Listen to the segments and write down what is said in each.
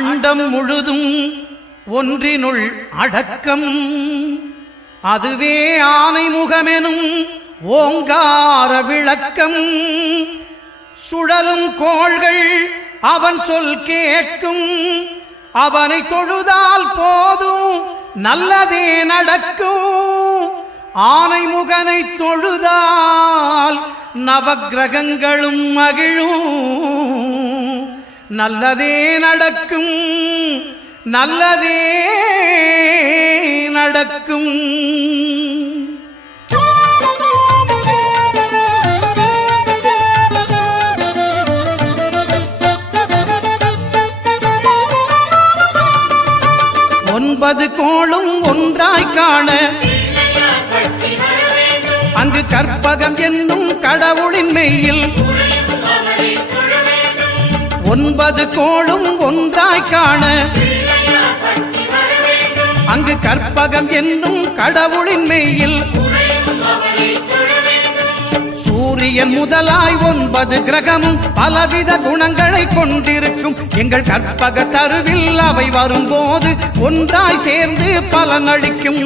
அண்டம் முழுதும் ஒன்றினுள் அடக்கம். அதுவே ஆனை முகமெனும் ஓங்கார விளக்கம். சுழலும் கோள்கள் அவன் சொல் கேட்கும். அவனை தொழுதால் போதும் நல்லதே நடக்கும். ஆனை முகனை தொழுதால் நவக்கிரகங்களும் மகிழும். நல்லதே நடக்கும், நல்லதே நடக்கும். ஒன்பது கோளும் ஒன்றாய் காண அங்கு கற்பகம் என்னும் கடவுளின் மெய்யில். ஒன்பது கோளும் ஒன்றாய் காண அங்கு கற்பகம் என்னும் கடவுளின் மெய்யில். சூரியன் முதலாய் 9 கிரகமும் பலவித குணங்களை கொண்டிருக்கும். எங்கள் கற்பக தருவில் அவை வரும்போது ஒன்றாய் சேர்ந்து பலனளிக்கும்.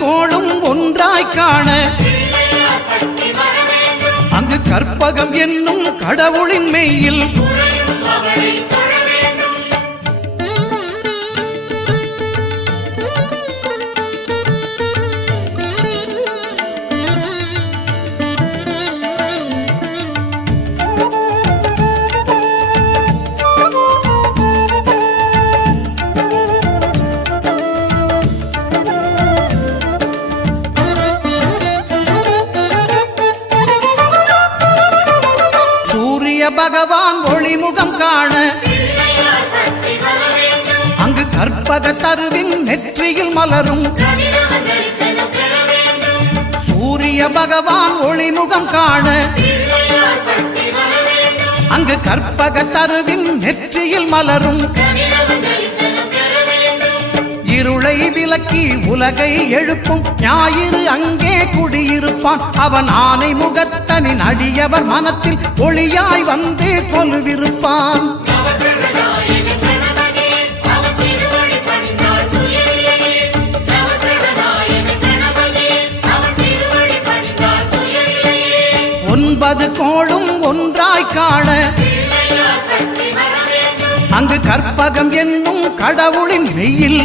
கோளும் ஒன்றாய் காண அங்கு கற்பகம் என்னும் கடவுளின் மெய்யில். பகவான் ஒளிமுகம் காண அங்கு கற்பக தருவின் நெற்றியில் மலரும். சூரிய பகவான் ஒளிமுகம் காண அங்கு கற்பக தருவின் நெற்றியில் மலரும். இருளை விலக்கி உலகை எழுப்பும் ஞாயிறு அங்கே குடியிருப்பான். அவன் ஆனை முகத்தனின் அடியவர் மனத்தில் ஒளியாய் வந்து கொலுவிருப்பான். ஒன்பது கோளும் ஒன்றாய் காண அங்கு கற்பகம் என்னும் கடவுளின் மெய்யில்.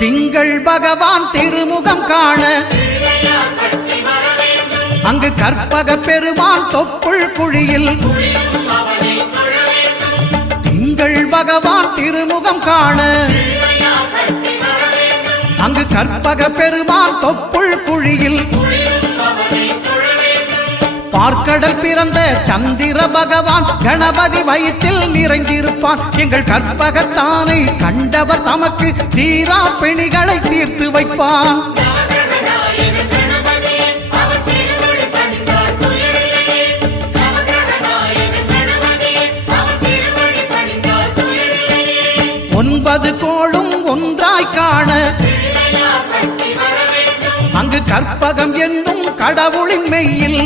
திங்கள் பகவான் திருமுகம் காண அங்கு கற்பக பெருமான் தொப்புள் குழியில். திங்கள் பகவான் திருமுகம் காண அங்கு கற்பக பெருமான் தொப்புள் குழியில். பார்க்கடல் பிறந்த சந்திர பகவான் கணபதி வயிற்றில் நிறைந்திருப்பான். எங்கள் கற்பகத்தானை கண்டவர் தமக்கு தீரா பிணிகளை தீர்த்து வைப்பான். ஒன்பது கோளும் ஒன்றாய் காண அங்கு கற்பகம் என்னும் கடவுளின் மெய்யில்.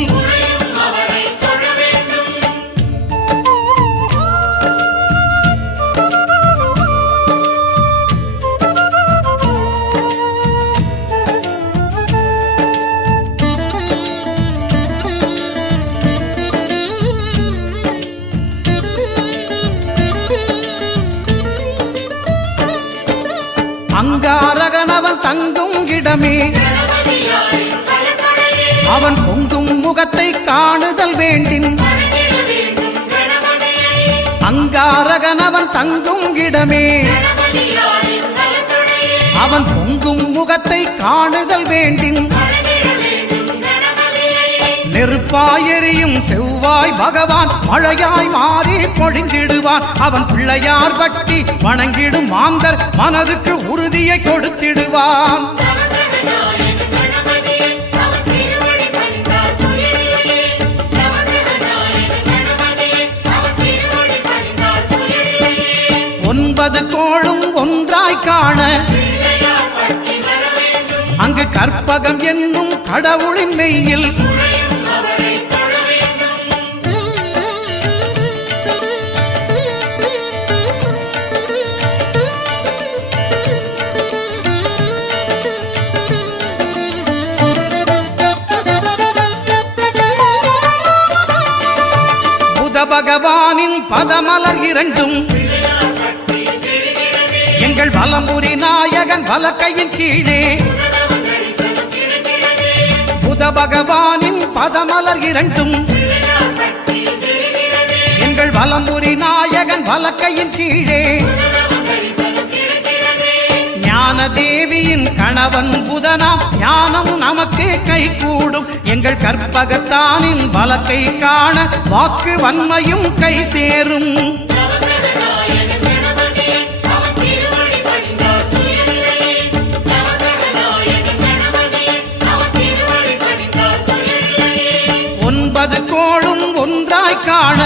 அங்காரகனவன் தங்கும் இடமே அவன் பொங்கும் முகத்தை காணுதல் வேண்டின். அங்காரகனவன் தங்கும் இடமே அவன் பொங்கும் முகத்தை காணுதல் வேண்டின். நெருப்பாயெரியும் செவ்வாய் பகவான் மழையாய் மாறி பொழிந்திடுவான். அவன் பிள்ளையார் பட்டி வணங்கிடும் மாந்தர் மனதுக்கு உறுதியை கொடுத்திடுவான். ஒன்பது கோளும் ஒன்றாய் காண அங்கு கற்பகம் என்னும் கடவுளின் மெய்யில் புத பகவானின் பதமலர் இரண்டும் எங்கள் வலம்புரி நாயகன் வலக்கையின் கீழே புத பகவானின் பதமலர் இரண்டும் எங்கள் வலம்புரி நாயகன் வலக்கையின் கீழே ஞான தேவியின் கணவன் புதனாம் ஞானம் நமக்கு கை கூடும். எங்கள் கற்பகத்தானின் வலக்கை காண வாக்கு வன்மையும் கை சேரும். ஒன்பது கோளும் ஒன்றாய் காண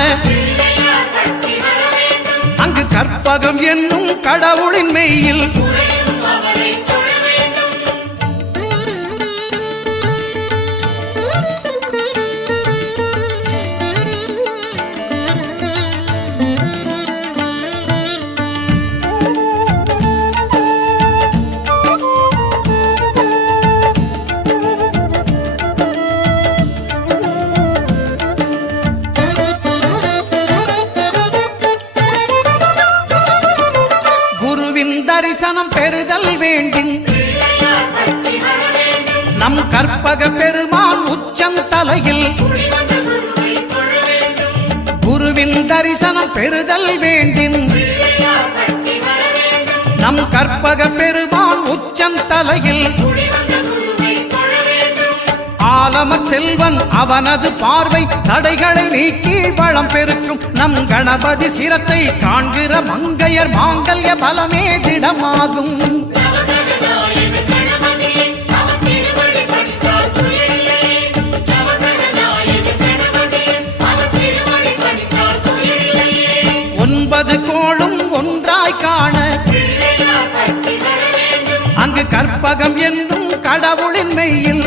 அங்கு கற்பகம் என்னும் கடவுளின் மெய்யில் தரிசனம் பெறுதல் வேண்டும். நம் கற்பக பெருமான் உச்சம் தலையில் குருவின் தரிசனம் பெறுதல் வேண்டும். நம் கற்பக பெருமான் உச்சம் தலையில் ஆலமர் செல்வன் அவனது பார்வை தடைகளை நீக்கி வளம் பெருக்கும். நம் கணபதி சிரத்தை காண்கிற மங்கையர் மாங்கல்ய பலமே திடமாகும். ஒன்பது கோளும் ஒன்றாய் காண அங்கு கற்பகம் என்னும் கடவுளின் மெய்யில்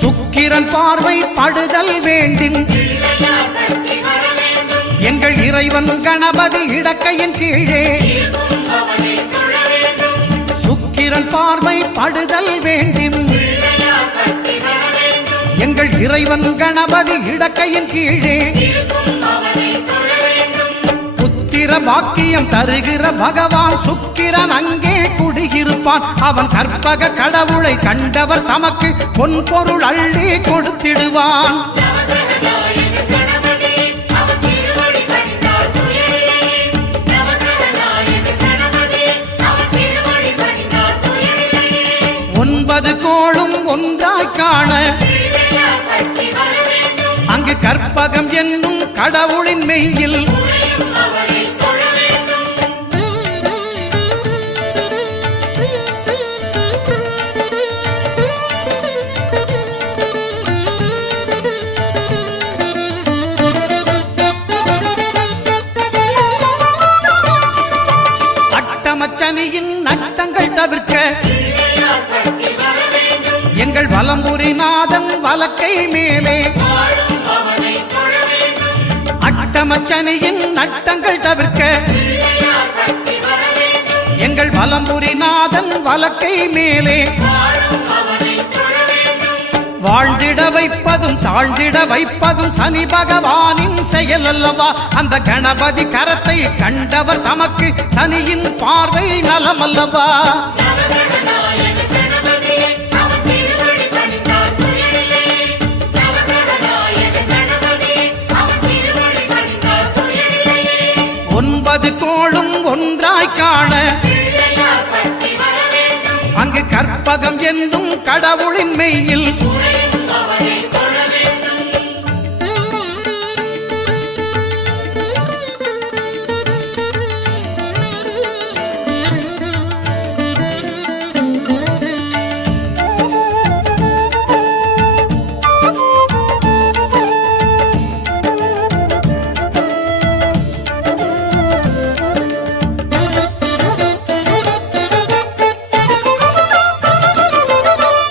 சுக்கிரன் பார்வை படுதல் வேண்டும். எங்கள் இறைவன் கணபதி இடக்கையின் கீழே சுக்கிரன் பார்வை படுதல் வேண்டும். எங்கள் இறைவன் கணபதி இடக்கையின் கீழே புத்திர பாக்கியம் தருகிற பகவான் சுக்கிரன் அங்கே குடியிருப்பான். அவன் கற்பக கடவுளை கண்டவர் தமக்கு பொன் பொருள் அள்ளி கொடுத்திடுவான். ஒன்பது கோளும் ஒன்றாய் காண அங்கு கற்பகம் என்னும் கடவுளின் மெய்யில் அட்டமச்சனியின் நட்டங்கள் தவிர்க்க எங்கள் வலம்புரி நாதன் வலக்கை மேலே அட்டமச்சனியின் நட்டங்கள் தவிர்க்க எங்கள் வலம்புரி நாதன் வலக்கை மேலே வாழ்ந்திட வைப்பதும் தாழ்ந்திட வைப்பதும் சனி பகவானின் செயல் அல்லவா? அந்த கணபதி கரத்தை கண்டவர் தமக்கு சனியின் பார்வை நலம் அல்லவா? ஒன்பது கோளும் ஒன்றாய் காண அங்கு கற்பகம் என்னும் கடவுளின் மெய்யில்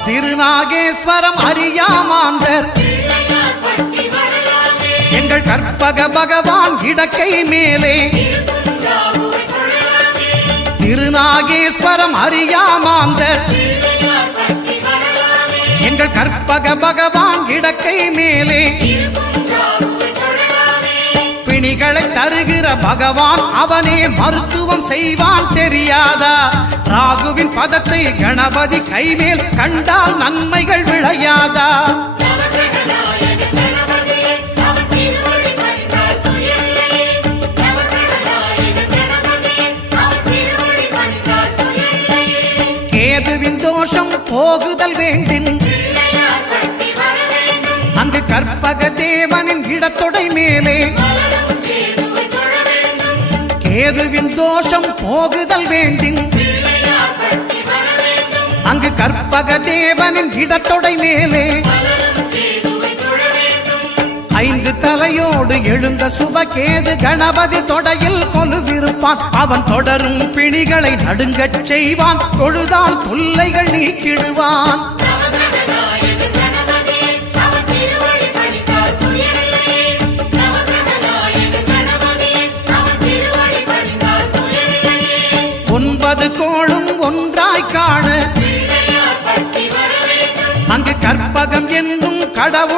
திருநாகேஸ்வரம் அறியாமாந்தர் எங்கள் கற்பக பகவான் இடக்கை மேலே திருநாகேஸ்வரம் அறியாமாந்தர் எங்கள் கற்பக பகவான் இடக்கை மேலே பிணிகளை தருகிற பகவான் அவனே மருத்துவம் செய்வான் தெரியாதா? ராகுவின் பதத்தை கணபதி கைமேல் கண்டால் நன்மைகள் விளையாதா? கேதுவின் தோஷம் போகுதல் வேண்டின் அங்கு கற்பக தேவனின் இடத்தொடை மேலே கேதுவின் தோஷம் போகுதல் வேண்டின் அங்கு கற்பக தேவனின் இடத்தொடை மேலே ஐந்து தலையோடு எழுந்த சுபகேது கணபதி தொடையில் கொலுவிருப்பான். அவன் தொடரும் பிணிகளை நடுங்கச் செய்வான். தொழுதால் தொல்லைகள் நீக்கிடுவான். ஒன்பது கோளும் ஒன்றாய் காண அங்கு கற்பகம் என்னும் கடவுள்